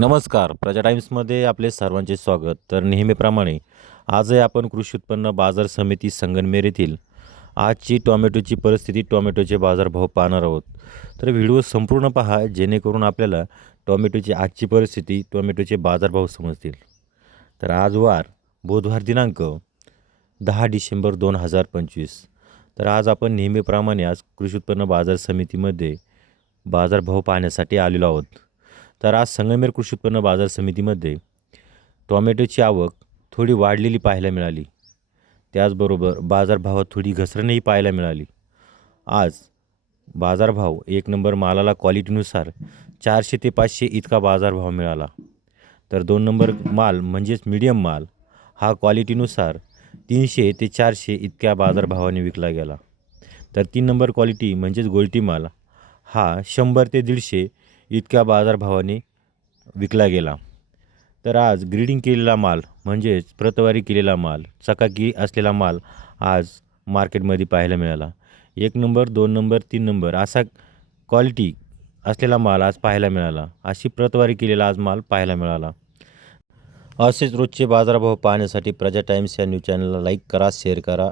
नमस्कार. प्रजा टाईम्समध्ये आपले सर्वांचे स्वागत. तर नेहमीप्रमाणे आजही आपण कृषी उत्पन्न बाजार समिती संगनमेर येथील आजची टॉमॅटोची परिस्थिती टॉमॅटोचे बाजारभाव पाहणार आहोत. तर व्हिडिओ संपूर्ण पहा जेणेकरून आपल्याला टॉमॅटोची आजची परिस्थिती टॉमॅटोचे बाजारभाव समजतील. तर आज वार बुधवार दिनांक दहा डिसेंबर दोन हजार पंचवीस. तर आज आपण नेहमीप्रमाणे आज कृषी उत्पन्न बाजार समितीमध्ये बाजारभाव पाहण्यासाठी आलेलो आहोत. तर आज संगमेर कृषी उत्पन्न बाजार समितीमध्ये टॉमॅटोची आवक थोडी वाढलेली पाहायला मिळाली. त्याचबरोबर बाजारभावात थोडी घसरणही पाहायला मिळाली. आज बाजारभाव एक नंबर मालाला क्वालिटीनुसार चारशे ते पाचशे इतका बाजारभाव मिळाला. तर दोन नंबर माल म्हणजेच मीडियम माल हा क्वालिटीनुसार तीनशे ते चारशे इतक्या बाजारभावाने विकला गेला. तर तीन नंबर क्वालिटी म्हणजेच गोल्टी माल हा शंभर ते दीडशे इतक्या बाजारभावाने विकला गेला. तर आज ग्रीडिंग केलेला माल म्हणजेच प्रतवारी केलेला माल चकाकी असलेला माल आज मार्केटमध्ये पाहायला मिळाला. एक नंबर दोन नंबर तीन नंबर असा क्वालिटी असलेला माल आज पाहायला मिळाला. अशी प्रतवारी केलेला आज माल पाहायला मिळाला. असेच रोजचे बाजारभाव पाहण्यासाठी प्रजा टाईम्स या न्यूज चॅनलला लाईक करा शेअर करा.